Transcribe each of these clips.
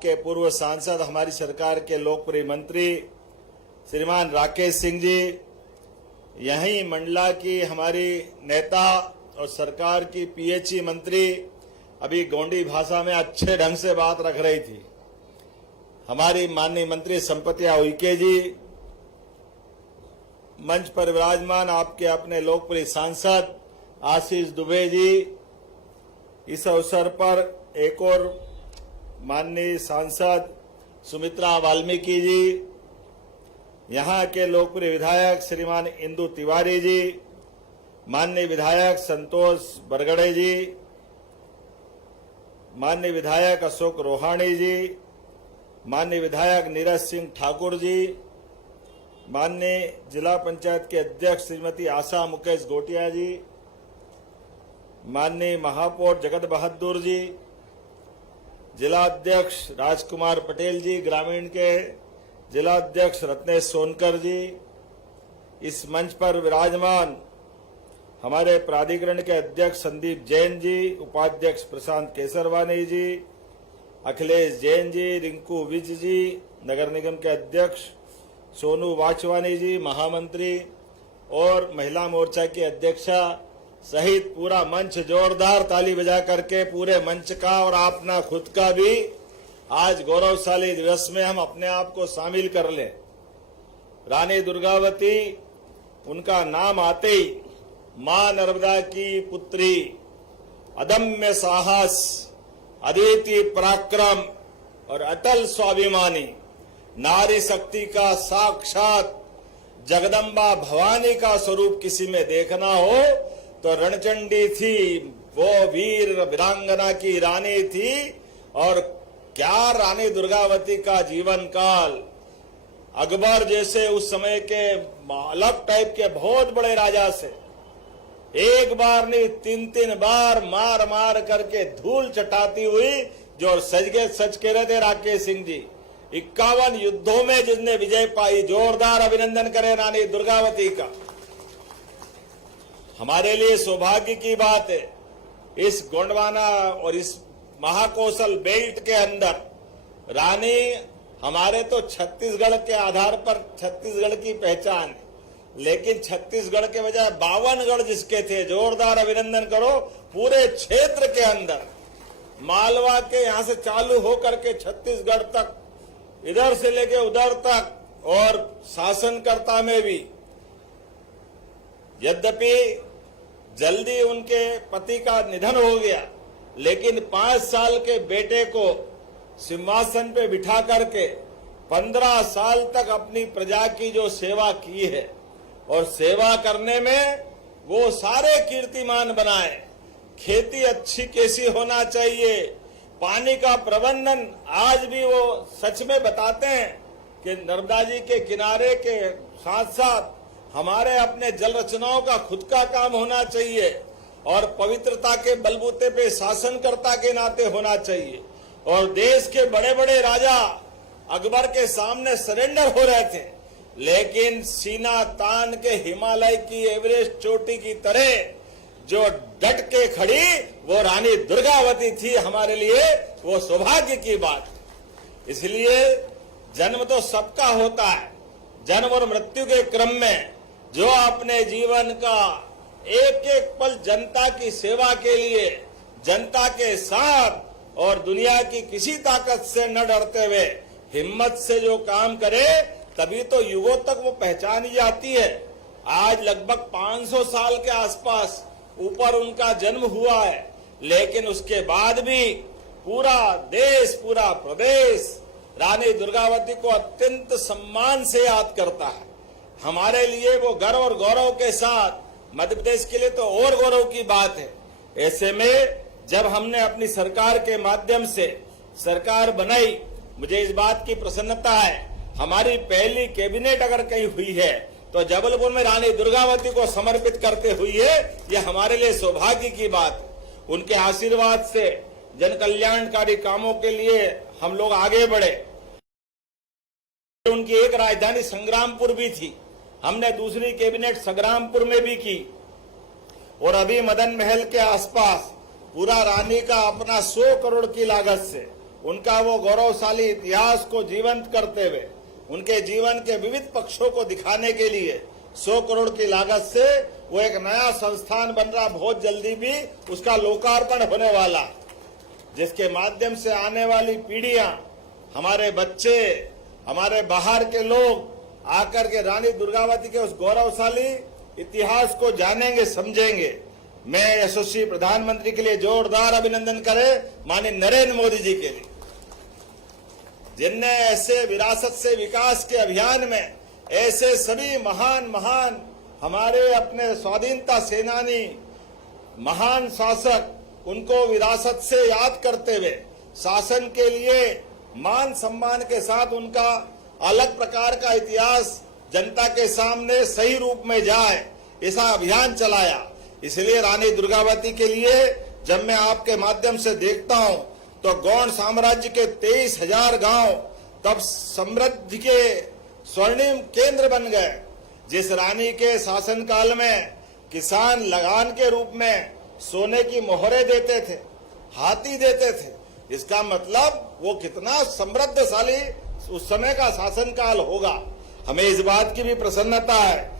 आपके पूर्व सांसद, हमारी सरकार के लोकप्रिय मंत्री श्रीमान राकेश सिंह जी, यहीं मंडला की हमारी नेता और सरकार की पीएचई मंत्री अभी गोंडी भाषा में अच्छे ढंग से बात रख रही थी, हमारी माननीय मंत्री संपतिया उइके जी, मंच पर विराजमान आपके अपने लोकप्रिय सांसद आशीष दुबे जी, इस अवसर पर एक और माननीय सांसद सुमित्रा वाल्मीकि जी, यहां के लोकप्रिय विधायक श्रीमान इंदु तिवारी जी, माननीय विधायक संतोष बरगड़े जी, माननीय विधायक अशोक रोहाणी जी, माननीय विधायक नीरज सिंह ठाकुर जी, माननीय जिला पंचायत के अध्यक्ष श्रीमती आशा मुकेश गोटिया जी, माननीय महापौर जगत बहादुर जी, जिला अध्यक्ष राजकुमार पटेल जी, ग्रामीण के जिला अध्यक्ष रत्नेश सोनकर जी, इस मंच पर विराजमान हमारे प्राधिकरण के अध्यक्ष संदीप जैन जी, उपाध्यक्ष प्रशांत केसरवानी जी, अखिलेश जैन जी, रिंकू विज जी, नगर निगम के अध्यक्ष सोनू वाचवानी जी, महामंत्री और महिला मोर्चा की अध्यक्षा सहित पूरा मंच जोरदार ताली बजा करके पूरे मंच का और अपना खुद का भी आज गौरवशाली दिवस में हम अपने आप को शामिल कर लें। रानी दुर्गावती, उनका नाम आते ही मां नर्मदा की पुत्री, अदम्य साहस, अद्वितीय पराक्रम और अटल स्वाभिमानी, नारी शक्ति का साक्षात जगदम्बा भवानी का स्वरूप किसी में देखना हो तो रणचंडी थी, वो वीर वीरांगना की रानी थी। और क्या रानी दुर्गावती का जीवन काल, अकबर जैसे उस समय के अलग टाइप के बहुत बड़े राजा से एक बार नहीं 3-3 बार मार मार करके धूल चटाती हुई, जो सच कह रहे थे राकेश सिंह जी, 51 युद्धों में जिसने विजय पाई, जोरदार अभिनंदन करें रानी दुर्गावती का। हमारे लिए सौभाग्य की बात है, इस गोंडवाना और इस महाकौशल बेल्ट के अंदर रानी, हमारे तो छत्तीसगढ़ के आधार पर छत्तीसगढ़ की पहचान है, लेकिन छत्तीसगढ़ के बजाय 52 गढ़ जिसके थे, जोरदार अभिनंदन करो। पूरे क्षेत्र के अंदर मालवा के यहां से चालू होकर के छत्तीसगढ़ तक, इधर से लेके उधर तक, और शासनकर्ता में भी, यद्यपि जल्दी उनके पति का निधन हो गया, लेकिन 5 साल के बेटे को सिंहासन पे बिठा करके 15 साल तक अपनी प्रजा की जो सेवा की है, और सेवा करने में वो सारे कीर्तिमान बनाए। खेती अच्छी कैसी होना चाहिए, पानी का प्रबंधन, आज भी वो सच में बताते हैं कि नर्मदा जी के किनारे के साथ साथ हमारे अपने जल रचनाओं का खुद का काम होना चाहिए, और पवित्रता के बलबूते पे शासनकर्ता के नाते होना चाहिए। और देश के बड़े बड़े राजा अकबर के सामने सरेंडर हो रहे थे, लेकिन सीना तान के हिमालय की एवरेस्ट चोटी की तरह जो डट के खड़ी, वो रानी दुर्गावती थी। हमारे लिए वो सौभाग्य की बात। इसलिए जन्म तो सबका होता है, जन्म और मृत्यु के क्रम में जो अपने जीवन का एक एक पल जनता की सेवा के लिए, जनता के साथ और दुनिया की किसी ताकत से न डरते हुए हिम्मत से जो काम करे, तभी तो युगों तक वो पहचानी जाती है। आज लगभग 500 साल के आसपास ऊपर उनका जन्म हुआ है, लेकिन उसके बाद भी पूरा देश, पूरा प्रदेश रानी दुर्गावती को अत्यंत सम्मान से याद करता है। हमारे लिए वो गर्व और गौरव के साथ, मध्य प्रदेश के लिए तो और गौरव की बात है। ऐसे में जब हमने अपनी सरकार के माध्यम से सरकार बनाई, मुझे इस बात की प्रसन्नता है, हमारी पहली कैबिनेट अगर कहीं हुई है तो जबलपुर में रानी दुर्गावती को समर्पित करते हुई है। यह हमारे लिए सौभाग्य की बात है। उनके आशीर्वाद से जन कल्याणकारी कामों के लिए हम लोग आगे बढ़े। उनकी एक राजधानी संग्रामपुर भी थी, हमने दूसरी कैबिनेट संग्रामपुर में भी की, और अभी मदन महल के आसपास पूरा रानी का अपना 100 करोड़ की लागत से उनका वो गौरवशाली इतिहास को जीवंत करते हुए उनके जीवन के विविध पक्षों को दिखाने के लिए 100 करोड़ की लागत से वो एक नया संस्थान बन रहा, बहुत जल्दी भी उसका लोकार्पण होने वाला, जिसके माध्यम से आने वाली पीढ़ियां, हमारे बच्चे, हमारे बाहर के लोग आकर के रानी दुर्गावती के उस गौरवशाली इतिहास को जानेंगे, समझेंगे। मैं यशस्वी प्रधानमंत्री के लिए जोरदार अभिनंदन करें माननीय नरेंद्र मोदी जी के लिए, जिनने ऐसे विरासत से विकास के अभियान में ऐसे सभी महान हमारे अपने स्वाधीनता सेनानी, महान शासक, उनको विरासत से याद करते हुए शासन के लिए मान सम्मान के साथ उनका अलग प्रकार का इतिहास जनता के सामने सही रूप में जाए, ऐसा अभियान चलाया। इसलिए रानी दुर्गावती के लिए जब मैं आपके माध्यम से देखता हूं तो गौड़ साम्राज्य के 23,000 गांव तब समृद्धि के स्वर्णिम केंद्र बन गए। जिस रानी के शासनकाल में किसान लगान के रूप में सोने की मोहरें देते थे, हाथी देते थे, इसका मतलब वो कितना समृद्धशाली उस समय का शासनकाल होगा। हमें इस बात की भी प्रसन्नता है,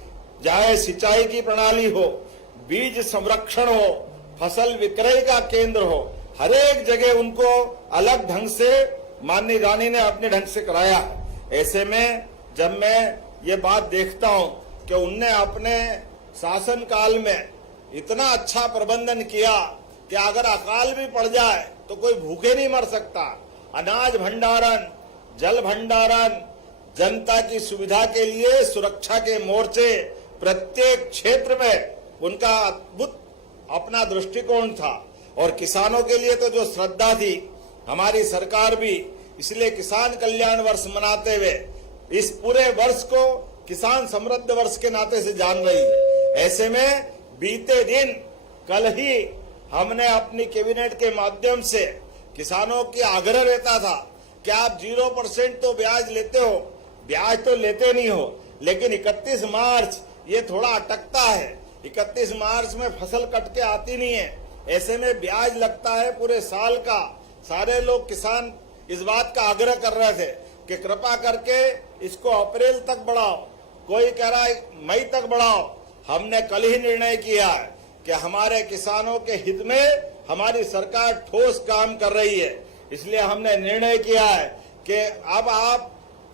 चाहे सिंचाई की प्रणाली हो, बीज संरक्षण हो, फसल विक्रय का केंद्र हो, हर एक जगह उनको अलग ढंग से माननीय रानी ने अपने ढंग से कराया। ऐसे में जब मैं ये बात देखता हूं कि उनने अपने शासन काल में इतना अच्छा प्रबंधन किया कि अगर अकाल भी पड़ जाए तो कोई भूखे नहीं मर सकता। अनाज भंडारण, जल भंडारण, जनता की सुविधा के लिए सुरक्षा के मोर्चे, प्रत्येक क्षेत्र में उनका अद्भुत अपना दृष्टिकोण था। और किसानों के लिए तो जो श्रद्धा थी, हमारी सरकार भी इसलिए किसान कल्याण वर्ष मनाते हुए इस पूरे वर्ष को किसान समृद्ध वर्ष के नाते से जान रही है। ऐसे में बीते दिन कल ही हमने अपनी कैबिनेट के माध्यम से किसानों की आग्रह रहता था कि आप 0% तो ब्याज लेते हो, ब्याज तो लेते नहीं हो, लेकिन 31 मार्च ये थोड़ा अटकता है। 31 मार्च में फसल कट के आती नहीं है, ऐसे में ब्याज लगता है पूरे साल का। सारे लोग किसान इस बात का आग्रह कर रहे थे कि कृपा करके इसको अप्रैल तक बढ़ाओ, कोई कह रहा है मई तक बढ़ाओ। हमने कल ही निर्णय किया है कि हमारे किसानों के हित में हमारी सरकार ठोस काम कर रही है। इसलिए हमने निर्णय किया है कि अब आप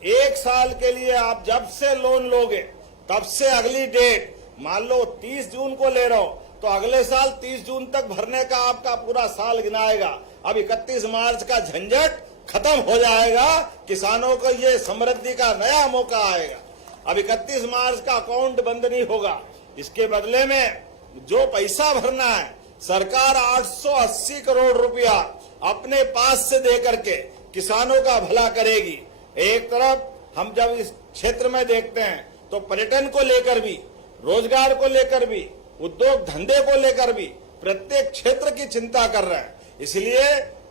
1 साल के लिए आप जब से लोन लोगे तब से अगली डेट, मान लो 30 जून को ले रहे हो तो अगले साल 30 जून तक भरने का आपका पूरा साल गिनाएगा। अब 31 मार्च का झंझट खत्म हो जाएगा, किसानों को ये समृद्धि का नया मौका आएगा। अब 31 मार्च का अकाउंट बंद नहीं होगा, इसके बदले में जो पैसा भरना है सरकार 880 करोड़ रुपया अपने पास से दे करके किसानों का भला करेगी। एक तरफ हम जब इस क्षेत्र में देखते हैं तो पर्यटन को लेकर भी, रोजगार को लेकर भी, उद्योग धंधे को लेकर भी प्रत्येक क्षेत्र की चिंता कर रहे हैं। इसलिए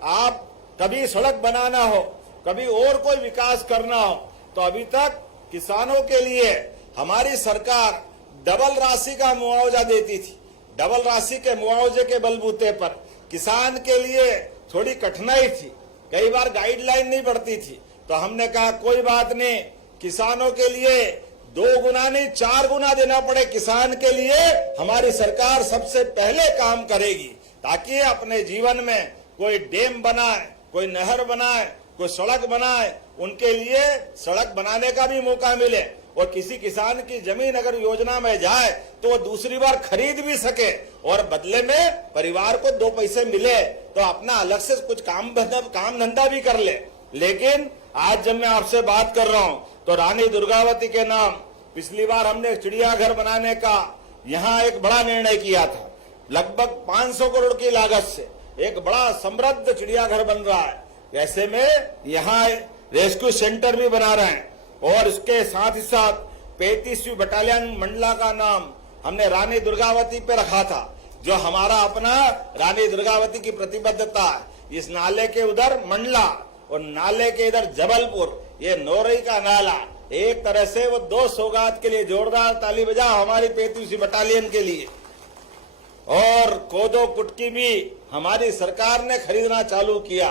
आप कभी सड़क बनाना हो, कभी और कोई विकास करना हो, तो अभी तक किसानों के लिए हमारी सरकार डबल राशि का मुआवजा देती थी। डबल राशि के मुआवजे के बलबूते पर किसान के लिए थोड़ी कठिनाई थी, कई बार गाइडलाइन नहीं बढ़ती थी, तो हमने कहा कोई बात नहीं, किसानों के लिए 2 गुना नहीं 4 गुना देना पड़े किसान के लिए हमारी सरकार सबसे पहले काम करेगी, ताकि अपने जीवन में कोई डैम बनाए, कोई नहर बनाए, कोई सड़क बनाए, उनके लिए सड़क बनाने का भी मौका मिले। और किसी किसान की जमीन अगर योजना में जाए तो वो दूसरी बार खरीद भी सके और बदले में परिवार को 2 पैसे मिले तो अपना अलग से कुछ काम धंधा भी कर ले। लेकिन आज जब मैं आपसे बात कर रहा हूं तो रानी दुर्गावती के नाम पिछली बार हमने चिड़ियाघर बनाने का यहाँ एक बड़ा निर्णय किया था। लगभग 500 करोड़ की लागत से एक बड़ा समृद्ध चिड़ियाघर बन रहा है। ऐसे में यहाँ रेस्क्यू सेंटर भी बना रहे हैं और इसके साथ ही साथ 35वीं बटालियन मंडला का नाम हमने रानी दुर्गावती पे रखा था, जो हमारा अपना रानी दुर्गावती की प्रतिबद्धता है। इस नाले के उधर मंडला और नाले के इधर जबलपुर, ये नौरई का नाला, एक तरह से वो 2 सौगात के लिए जोरदार ताली बजाओ हमारी 35वीं बटालियन के लिए। और कोदो कुटकी भी हमारी सरकार ने खरीदना चालू किया।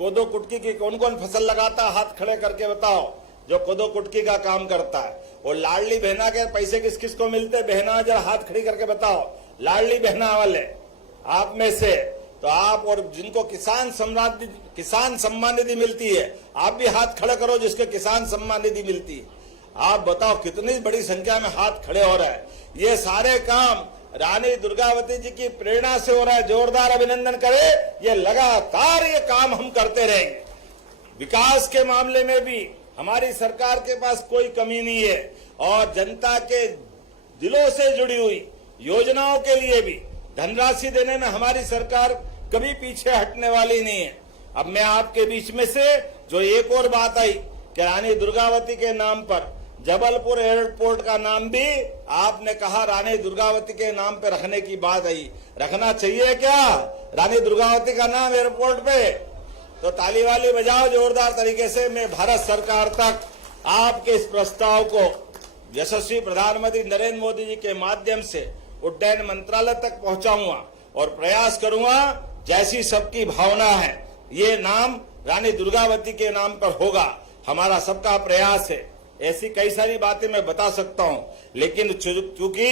कोदो कुटकी की कौन कौन फसल लगाता है, हाथ खड़े करके बताओ, जो कोदो कुटकी का काम करता है। और लाडली बहना के पैसे किस किस को मिलते, बहना जरा हाथ खड़ी करके बताओ, लाडली बहना वाले आप में से। तो आप और जिनको किसान सम्मान निधि मिलती है, आप भी हाथ खड़े करो जिसके किसान सम्मान निधि मिलती है। आप बताओ कितनी बड़ी संख्या में हाथ खड़े हो रहा है। ये सारे काम रानी दुर्गावती जी की प्रेरणा से हो रहा है। जोरदार अभिनंदन करें। ये लगातार ये काम हम करते रहेंगे। विकास के मामले में भी हमारी सरकार के पास कोई कमी नहीं है और जनता के दिलों से जुड़ी हुई योजनाओं के लिए भी धनराशि देने में हमारी सरकार कभी पीछे हटने वाली नहीं है। अब मैं आपके बीच में से जो एक और बात आई कि रानी दुर्गावती के नाम पर जबलपुर एयरपोर्ट का नाम भी आपने कहा रानी दुर्गावती के नाम पे रखने की बात आई। रखना चाहिए क्या रानी दुर्गावती का नाम एयरपोर्ट पे? तो ताली वाली बजाओ जोरदार तरीके से। मैं भारत सरकार तक आपके इस प्रस्ताव को यशस्वी प्रधानमंत्री नरेंद्र मोदी जी के माध्यम से उड्डयन मंत्रालय तक पहुंचाऊंगा और प्रयास करूंगा जैसी सबकी भावना है ये नाम रानी दुर्गावती के नाम पर होगा। हमारा सबका प्रयास है। ऐसी कई सारी बातें मैं बता सकता हूं, लेकिन चूंकि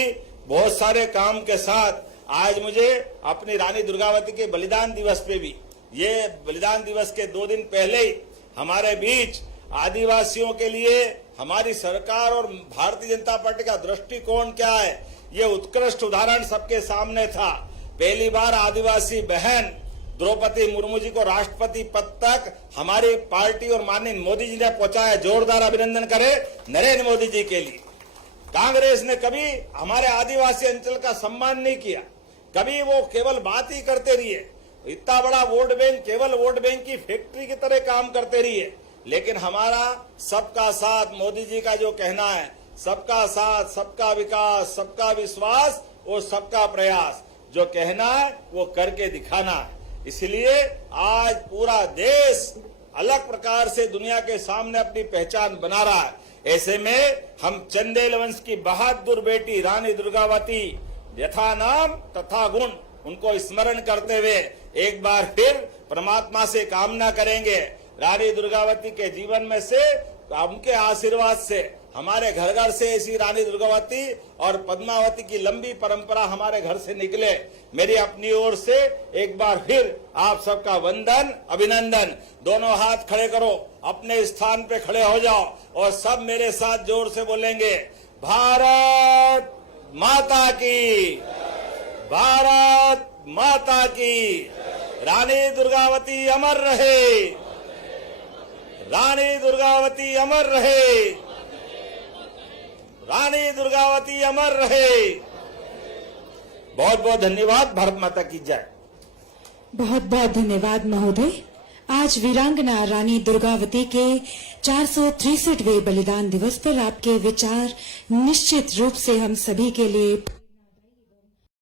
बहुत सारे काम के साथ आज मुझे अपनी रानी दुर्गावती के बलिदान दिवस पे भी, ये बलिदान दिवस के 2 दिन पहले ही हमारे बीच आदिवासियों के लिए हमारी सरकार और भारतीय जनता पार्टी का दृष्टिकोण क्या है, ये उत्कृष्ट उदाहरण सबके सामने था। पहली बार आदिवासी बहन द्रौपदी मुर्मू जी को राष्ट्रपति पद तक हमारी पार्टी और माननीय मोदी जी ने पहुंचाया। जोरदार अभिनंदन करें नरेंद्र मोदी जी के लिए। कांग्रेस ने कभी हमारे आदिवासी अंचल का सम्मान नहीं किया, कभी वो केवल बात ही करते रहिए। इतना बड़ा वोट बैंक केवल वोट बैंक की फैक्ट्री की तरह काम करते रहिए। लेकिन हमारा सबका साथ, मोदी जी का जो कहना है, सबका साथ, सबका विकास, सबका विश्वास और सबका प्रयास, जो कहना है वो करके दिखाना है। इसलिए आज पूरा देश अलग प्रकार से दुनिया के सामने अपनी पहचान बना रहा है। ऐसे में हम चंदेल वंश की बहादुर बेटी रानी दुर्गावती यथा नाम तथा गुण, उनको स्मरण करते हुए एक बार फिर परमात्मा से कामना करेंगे रानी दुर्गावती के जीवन में से, उनके आशीर्वाद से हमारे घर घर से ऐसी रानी दुर्गावती और पद्मावती की लंबी परंपरा हमारे घर से निकले। मेरी अपनी ओर से एक बार फिर आप सबका वंदन, अभिनंदन। दोनों हाथ खड़े करो, अपने स्थान पे खड़े हो जाओ और सब मेरे साथ जोर से बोलेंगे, भारत माता की, भारत माता की। रानी दुर्गावती अमर रहे, रानी दुर्गावती अमर रहे, रानी दुर्गावती अमर रहे। बहुत बहुत धन्यवाद। भारत माता की जय। बहुत बहुत धन्यवाद महोदय। आज वीरांगना रानी दुर्गावती के 463वें बलिदान दिवस पर आपके विचार निश्चित रूप से हम सभी के लिए